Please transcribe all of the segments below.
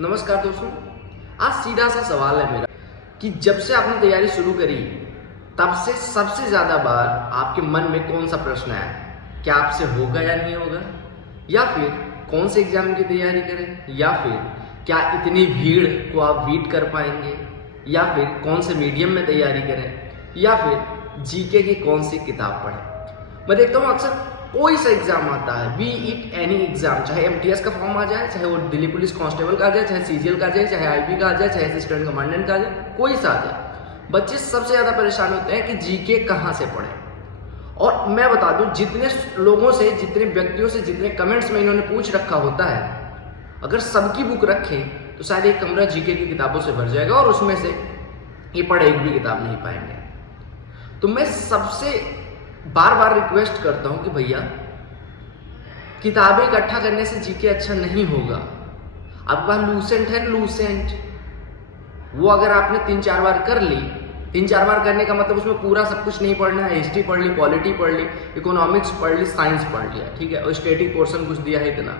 नमस्कार दोस्तों, आज सीधा सा सवाल है मेरा कि जब से आपने तैयारी शुरू करी तब से सबसे ज्यादा बार आपके मन में कौन सा प्रश्न आया? क्या आपसे होगा या नहीं होगा, या फिर कौन से एग्जाम की तैयारी करें, या फिर क्या इतनी भीड़ को आप बीट कर पाएंगे, या फिर कौन से मीडियम में तैयारी करें, या फिर जीके की कौन सी किताब पढ़ें। मैं देखता हूँ अक्सर कोई सा एग्जाम आता है, बी इट एनी एग्जाम, चाहे एमटीएस का फॉर्म आ जाए, चाहे वो दिल्ली पुलिस कांस्टेबल का आ जाए, चाहे सीजीएल का आ जाए, चाहे आईपी का आ जाए, चाहे असिस्टेंट कमांडेंट का आ जाए, कोई सा आ जाए, बच्चे सबसे ज्यादा परेशान होते हैं कि जीके कहाँ से पढ़ें। और मैं बता दूं, जितने लोगों से, जितने व्यक्तियों से, जितने कमेंट्स में इन्होंने पूछ रखा होता है, अगर सबकी बुक रखें तो शायद एक कमरा जीके की किताबों से भर जाएगा और उसमें से ये पढ़े एक भी किताब नहीं पाएंगे। तो मैं सबसे बार बार रिक्वेस्ट करता हूं कि भैया, किताबें इकट्ठा करने से जीके अच्छा नहीं होगा। आपके पास लूसेंट है, लूसेंट वो अगर आपने 3-4 बार कर ली, 3-4 बार करने का मतलब उसमें पूरा सब कुछ नहीं पढ़ना है। हिस्ट्री पढ़ ली, पॉलिटी पढ़ ली, इकोनॉमिक्स पढ़ ली, साइंस पढ़ लिया, ठीक है, और स्टैटिक पोर्शन कुछ दिया है इतना,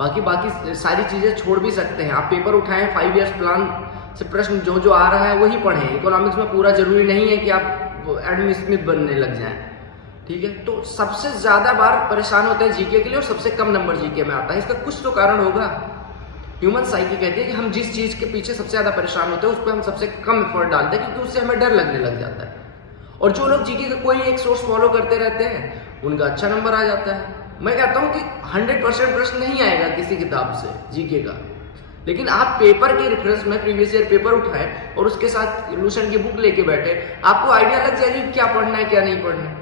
बाकी सारी चीजें छोड़ भी सकते हैं। आप पेपर उठाएं, 5 ईयर्स प्लान से प्रश्न जो जो आ रहा है वही पढ़ें। इकोनॉमिक्स में पूरा जरूरी नहीं है कि आप एडम स्मिथ बनने लग जाएं, ठीक है। तो सबसे ज्यादा बार परेशान होते हैं जीके के लिए और सबसे कम नंबर जीके में आता है। इसका कुछ तो कारण होगा। ह्यूमन साइकी कहती है कि हम जिस चीज के पीछे सबसे ज्यादा परेशान होते हैं उस पर हम सबसे कम एफर्ट डालते हैं, क्योंकि उससे हमें डर लगने लग जाता है। और जो लोग जीके का कोई एक सोर्स फॉलो करते रहते हैं उनका अच्छा नंबर आ जाता है। मैं कहता हूं कि 100% प्रश्न नहीं आएगा किसी किताब से जीके का, लेकिन आप पेपर के रेफरेंस में प्रीवियस ईयर पेपर उठाएं और उसके साथ लूसेंट की बुक लेके बैठे, आपको आइडिया लग जाएगी क्या पढ़ना है क्या नहीं पढ़ना है।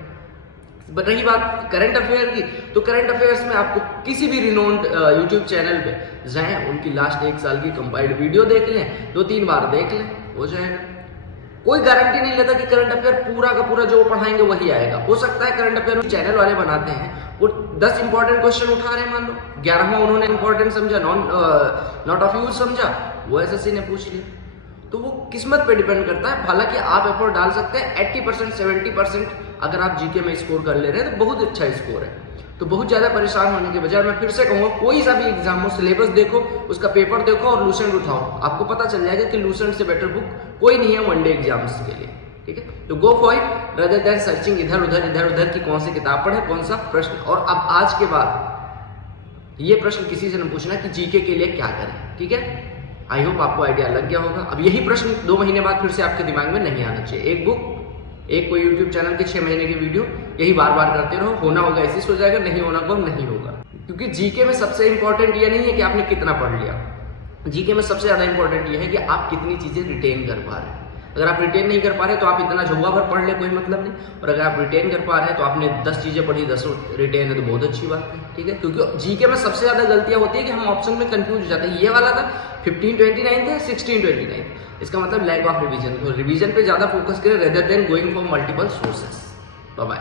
रही बात करंट अफेयर की, तो करंट अफेयर्स में आपको किसी भी रिनोन्ड यूट्यूब चैनल पे जाएं, उनकी लास्ट 1 साल की कंपाइल्ड वीडियो देख लें, 2-3 बार देख लें, हो जाएगा। कोई गारंटी नहीं लेता कि करंट अफेयर पूरा का पूरा जो पढ़ाएंगे वही आएगा। हो सकता है करंट अफेयर चैनल वाले बनाते हैं, वो 10 इंपॉर्टेंट क्वेश्चन उठा रहे हैं, मान लो 11वां उन्होंने इंपॉर्टेंट समझा, नॉट ऑफ यूज समझा, वो एसएससी ने पूछ लिया। तो वो किस्मत पे डिपेंड करता है। हालांकि आप एफर्ट डाल सकते हैं। 80% 70% अगर आप जीके में स्कोर कर ले रहे हैं तो बहुत अच्छा स्कोर है। तो बहुत ज्यादा परेशान होने के बजाय मैं फिर से कहूंगा, कोई सा भी एग्जाम हो, सिलेबस देखो, उसका पेपर देखो और लूसेंट उठाओ, आपको पता चल जाएगा कि लूसेंट से बेटर बुक कोई नहीं है वनडे एग्जाम्स के लिए, ठीक है। तो go for it rather than searching इधर उधर की कौन सी किताब पढ़े, कौन सा प्रश्न। और अब आज के बाद ये प्रश्न किसी से न पूछना कि जीके के लिए क्या करें, ठीक है। आई होप आपको आइडिया लग गया होगा। अब यही प्रश्न 2 महीने बाद फिर से आपके दिमाग में नहीं आना चाहिए। एक बुक, एक कोई यूट्यूब चैनल के 6 महीने की वीडियो, यही बार बार करते रहो। होना होगा ऐसे हो जाएगा, नहीं होना होगा नहीं होगा। क्योंकि जीके में सबसे इंपॉर्टेंट ये नहीं है कि आपने कितना पढ़ लिया, जीके में सबसे ज्यादा इंपॉर्टेंट ये है कि आप कितनी चीजें रिटेन कर पा रहे हैं। अगर आप रिटेन नहीं कर पा रहे तो आप इतना झुग्गा भर पढ़ ले, कोई मतलब नहीं। और अगर आप रिटेन कर पा रहे हैं तो आपने 10 चीजें पढ़ी, 10 रिटेन है तो बहुत अच्छी बात है, ठीक है। क्योंकि जीके में सबसे ज्यादा गलतियां होती है कि हम ऑप्शन में कंफ्यूज हो जाते हैं। ये वाला था 1529 थे, 1629, इसका मतलब लैक ऑफ रिवीजन। तो रिवीजन पे ज्यादा फोकस करें rather than going for multiple sources. Bye bye.